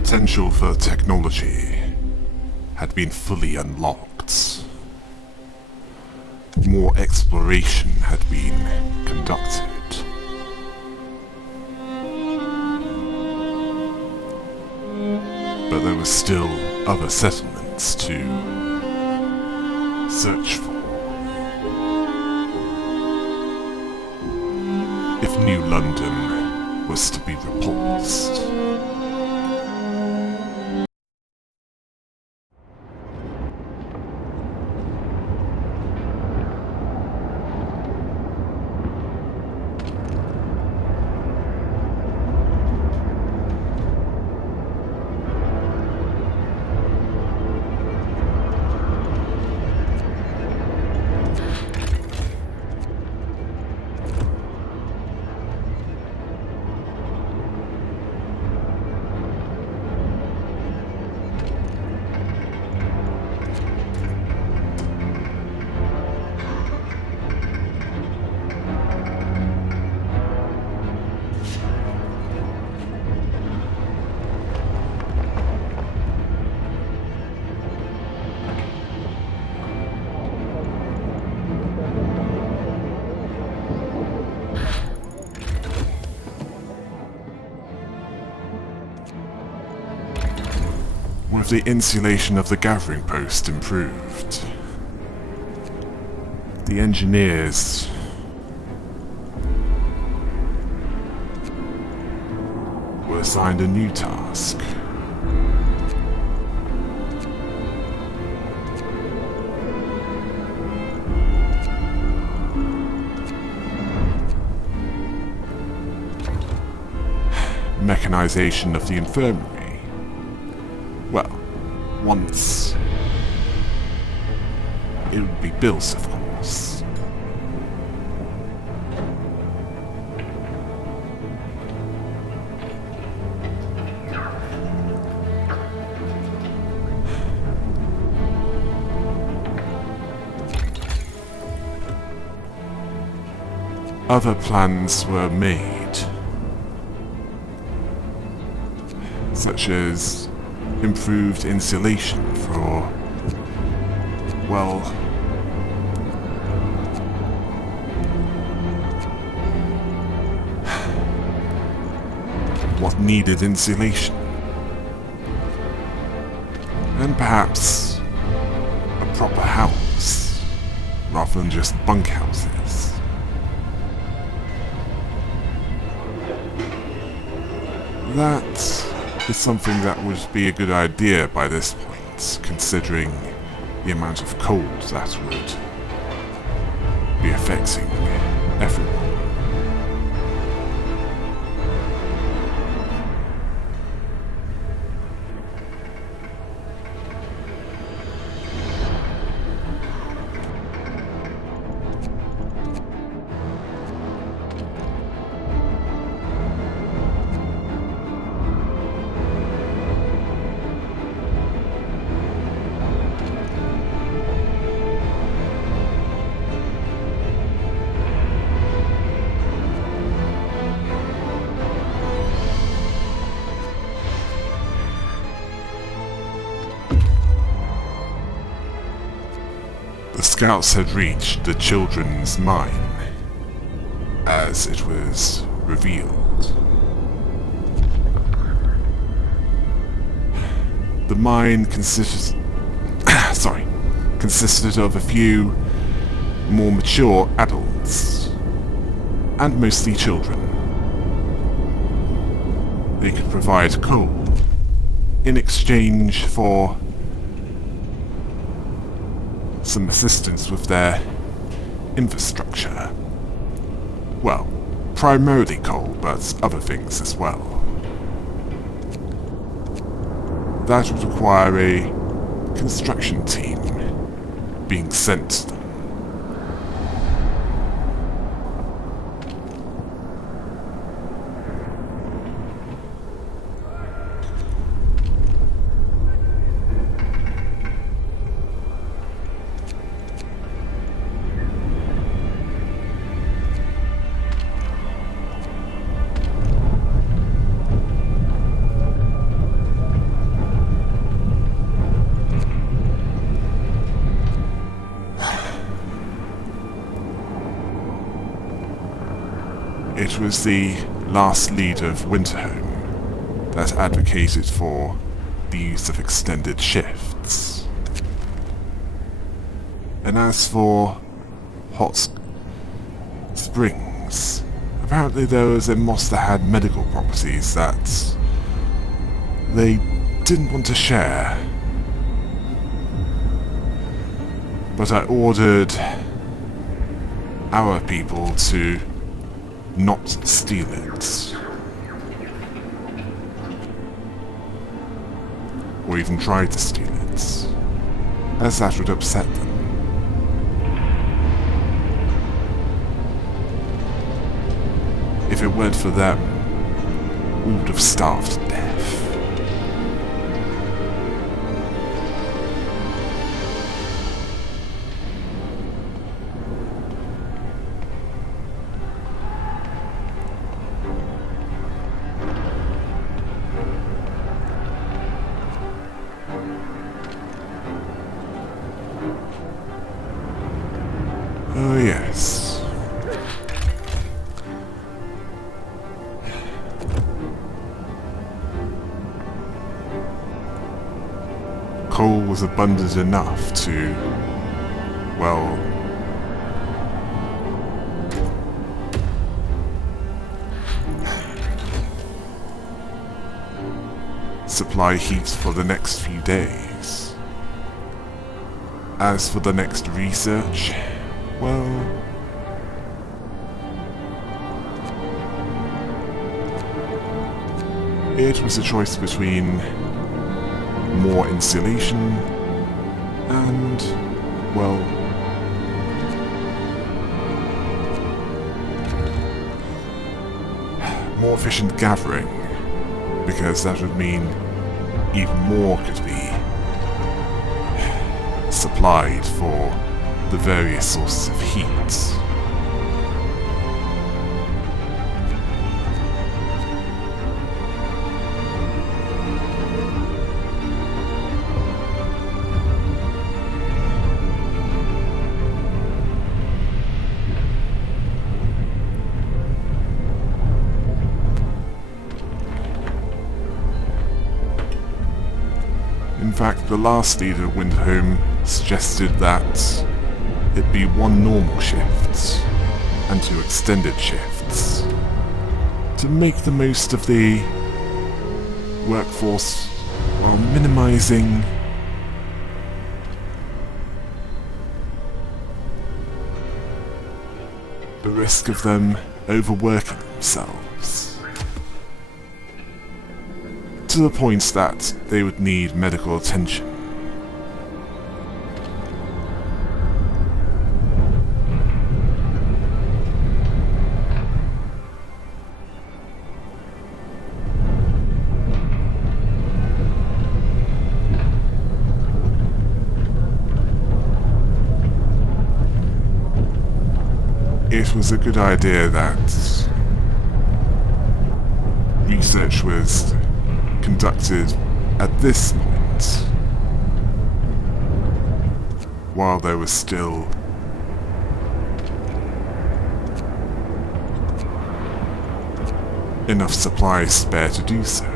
potential for technology had been fully unlocked. More exploration had been conducted. But there were still other settlements to search for. If New London was to be repulsed. With the insulation of the gathering post improved, the engineers were assigned a new task. Mechanization of the infirmary. Well, once it would be built, of course. Other plans were made, such as improved insulation for, well, what needed insulation. And perhaps a proper house, rather than just bunkhouses. That is something that would be a good idea by this point, considering the amount of cold that would be affecting everyone. The scouts had reached the children's mine, as it was revealed. The mine consisted of a few more mature adults, and mostly children. They could provide coal in exchange for some assistance with their infrastructure. Well, primarily coal, but other things as well. That would require a construction team being sent to them. It was the last leader of Winterhome that advocated for the use of extended shifts. And as for hot springs, apparently there was a moss that had medical properties that they didn't want to share. But I ordered our people to not steal it. Or even try to steal it, as that would upset them. If it weren't for them, we would have starved to death. Oh yes. Coal was abundant enough to, well, supply heat for the next few days. As for the next research, well, it was a choice between more insulation and, well, more efficient gathering, because that would mean even more could be supplied for the various sources of heat. In fact, the last leader of Windhome suggested that it be 1 normal shift and 2 extended shifts to make the most of the workforce while minimizing the risk of them overworking themselves to the point that they would need medical attention. It was a good idea that research was conducted at this point, while there was still enough supplies spare to do so.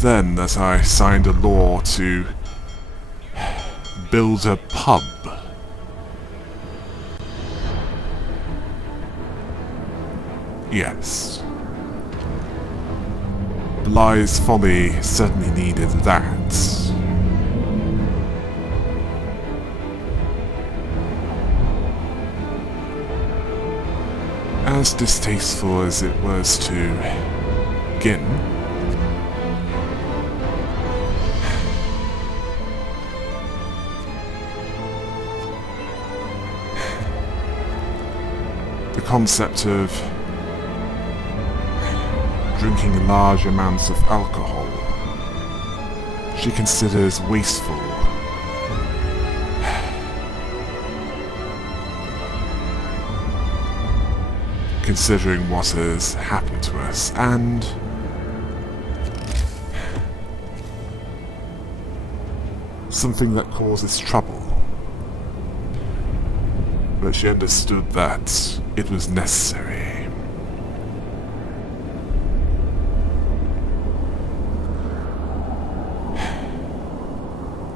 was then that I signed a law to build a pub. Yes. Bly's Folly certainly needed that. As distasteful as it was to begin, the concept of drinking large amounts of alcohol she considers wasteful. Considering what has happened to us, and something that causes trouble. But she understood that it was necessary.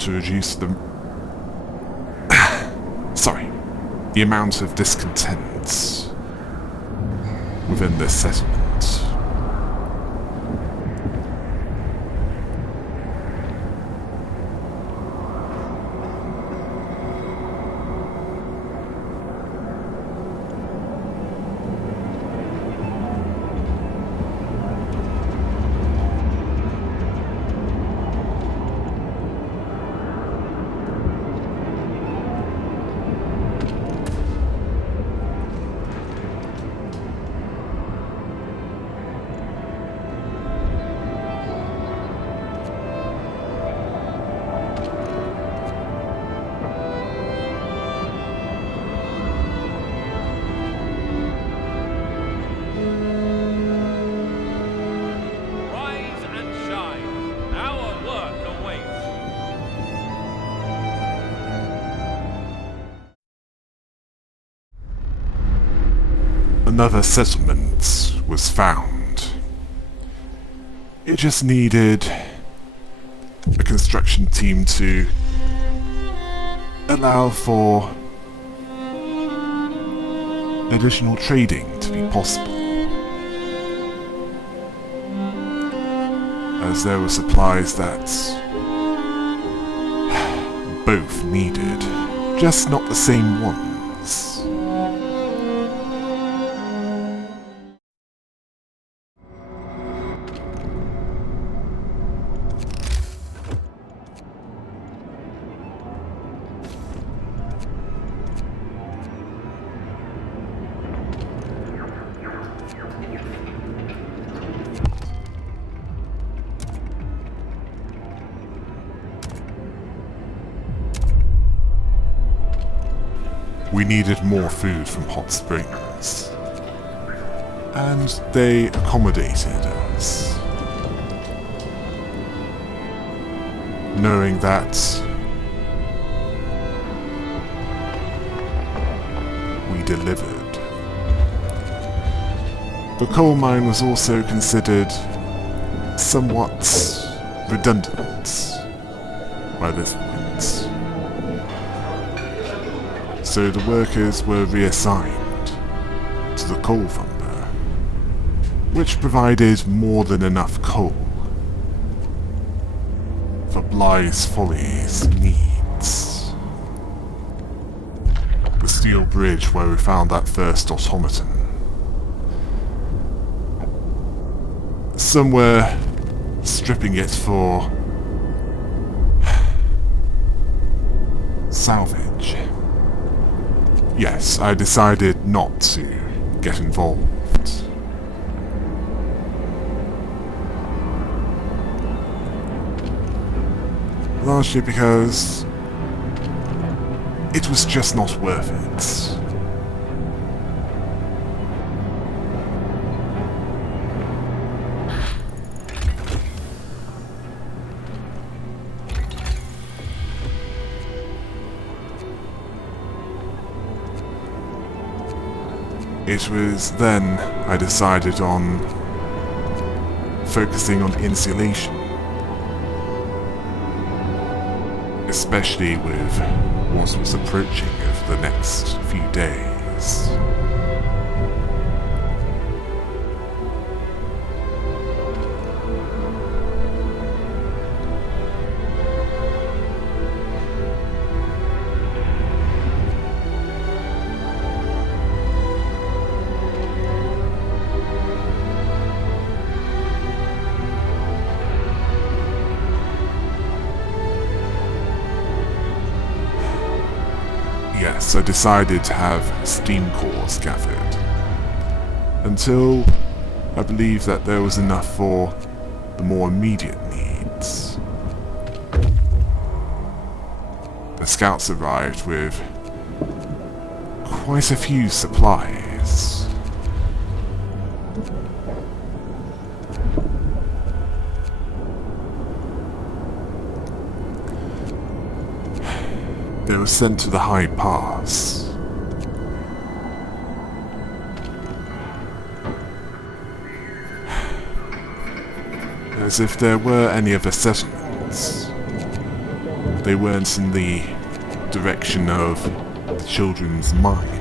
To reduce the the amount of discontent within this settlement. Another settlement was found. It just needed a construction team to allow for additional trading to be possible, as there were supplies that both needed, just not the same ones. We needed more food from Hot Springs, and they accommodated us, knowing that we delivered. The coal mine was also considered somewhat redundant by this point. So the workers were reassigned to the coal thumper, which provided more than enough coal for Bly's Folly's needs. The steel bridge where we found that first automaton. Some were stripping it for salvage. Yes, I decided not to get involved. Largely because it was just not worth it. It was then I decided on focusing on insulation especially with what was approaching over the next few days. Yes, I decided to have steam cores gathered, until I believed that there was enough for the more immediate needs. The scouts arrived with quite a few supplies. They were sent to the High Pass. As if there were any other settlements. They weren't in the direction of the children's mine.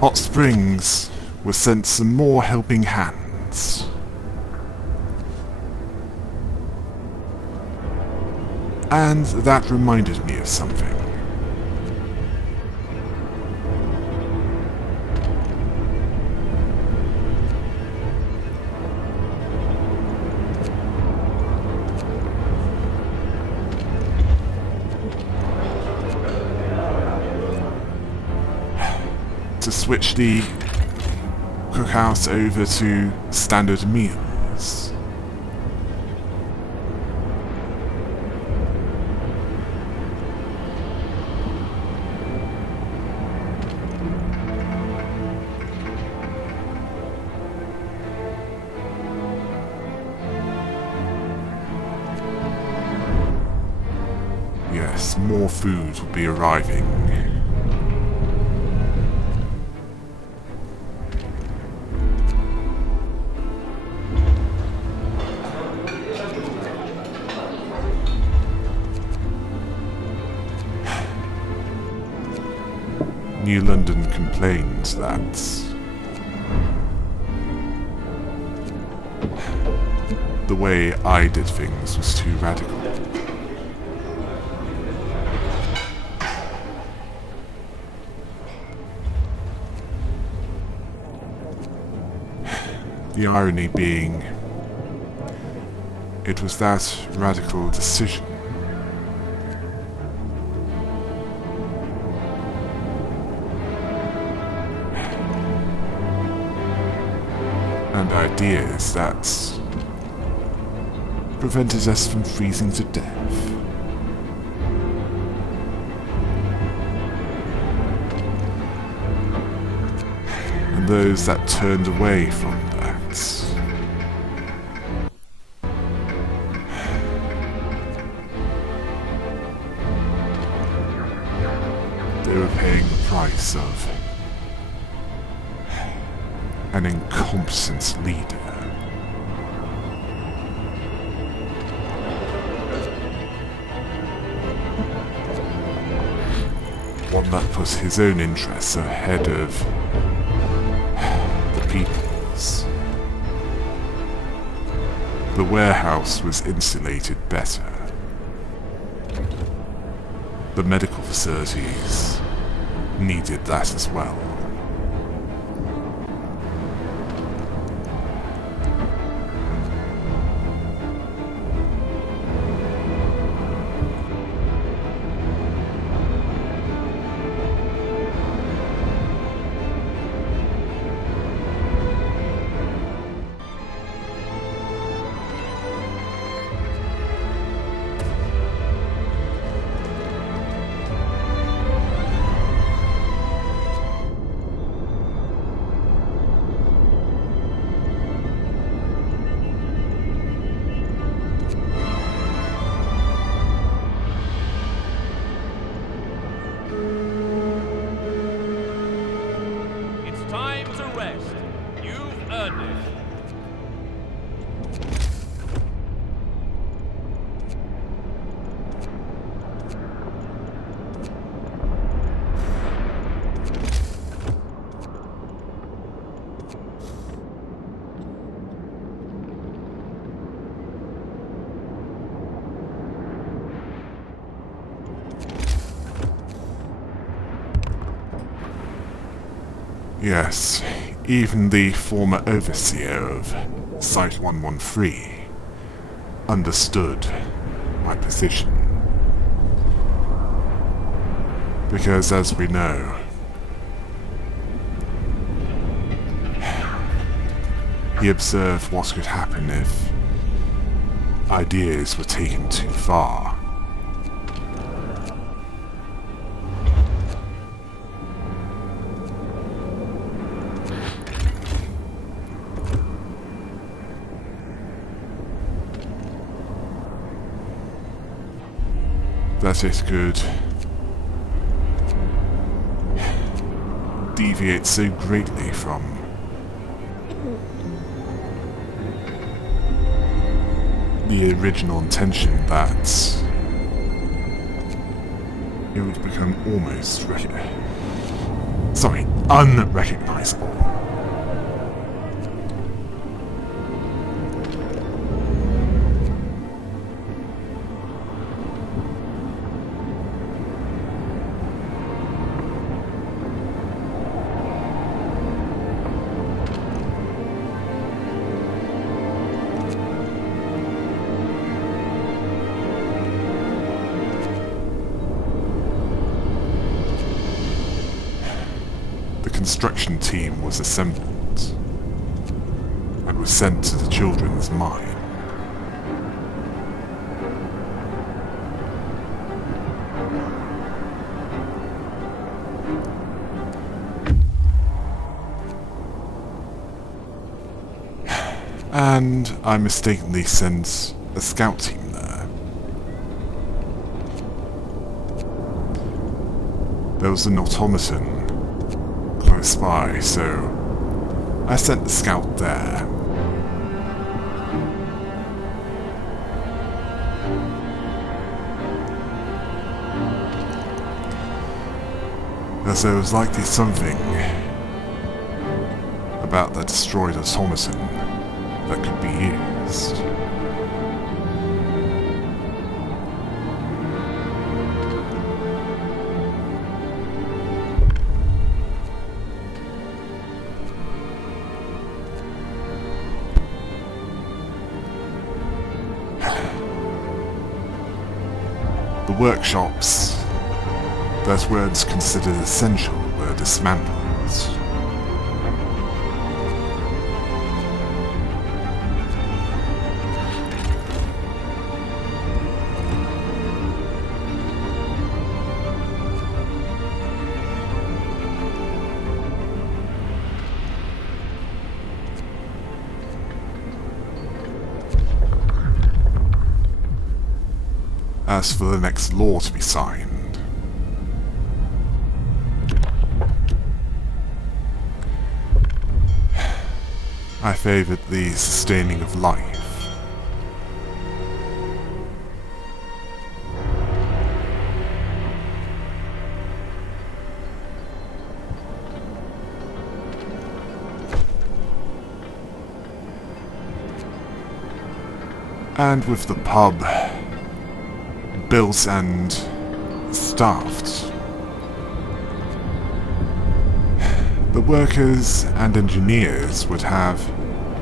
Hot Springs was sent some more helping hands. And that reminded me of something. To switch the cookhouse over to standard meals. Yes, more food will be arriving. New London complained that the way I did things was too radical. The irony being, it was that radical decision and ideas that prevented us from freezing to death. And those that turned away from that they were paying the price of an incompetent leader. One that put his own interests ahead of the people's. The warehouse was insulated better. The medical facilities needed that as well. learn this. Yes, even the former overseer of Site 113 understood my position. Because as we know, he observed what could happen if ideas were taken too far. That it could deviate so greatly from the original intention that it would become almost unrecognizable. The construction team was assembled and was sent to the children's mine. And I mistakenly sent a scout team there. There was an automaton close by, so I sent the scout there. As there was likely something about that destroyed automaton that could be used. The workshops that weren't considered essential were dismantled. As for the next law to be signed, I favoured the sustaining of life. And with the pub built and staffed, the workers and engineers would have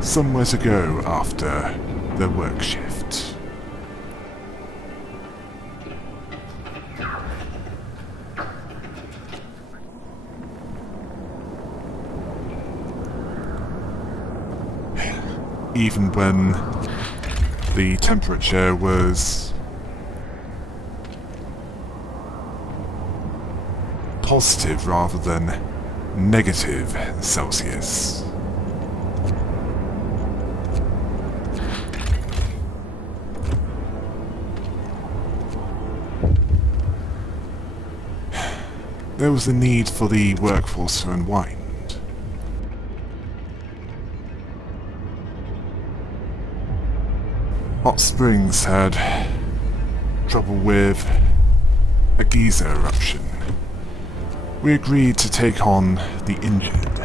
somewhere to go after their work shift. Even when the temperature was positive rather than negative Celsius. There was a need for the workforce to unwind. Hot Springs had trouble with a geyser eruption. We agreed to take on the injured,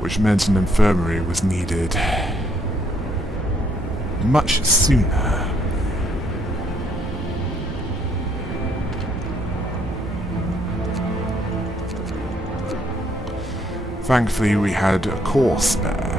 which meant an infirmary was needed much sooner. Thankfully, we had a core spare.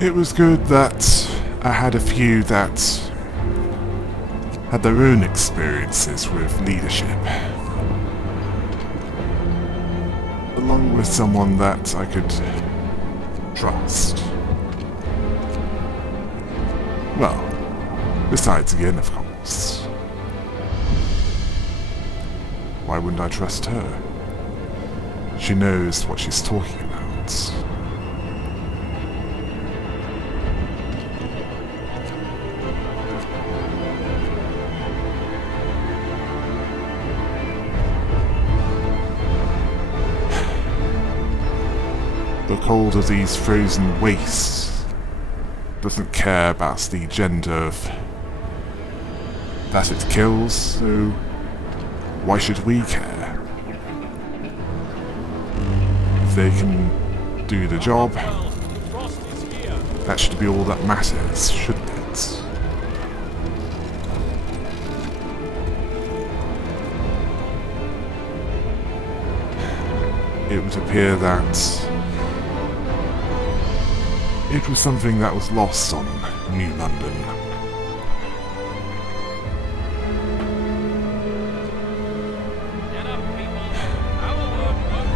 It was good that I had a few that had their own experiences with leadership, along with someone that I could trust. Well, besides Yin, of course. Why wouldn't I trust her? She knows what she's talking about. The cold of these frozen wastes doesn't care about the gender of that it kills, so why should we care? If they can do the job, that should be all that matters, shouldn't it? It would appear that it was something that was lost on New London. Get up, people. Our work won't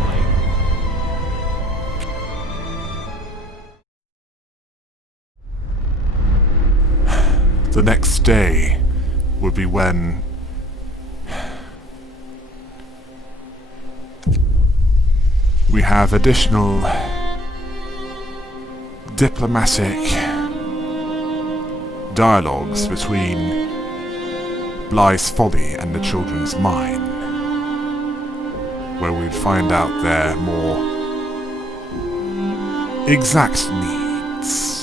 wait. The next day would be when we have additional diplomatic dialogues between Bly's Folly and the Children's Mine, where we'd find out their more exact needs.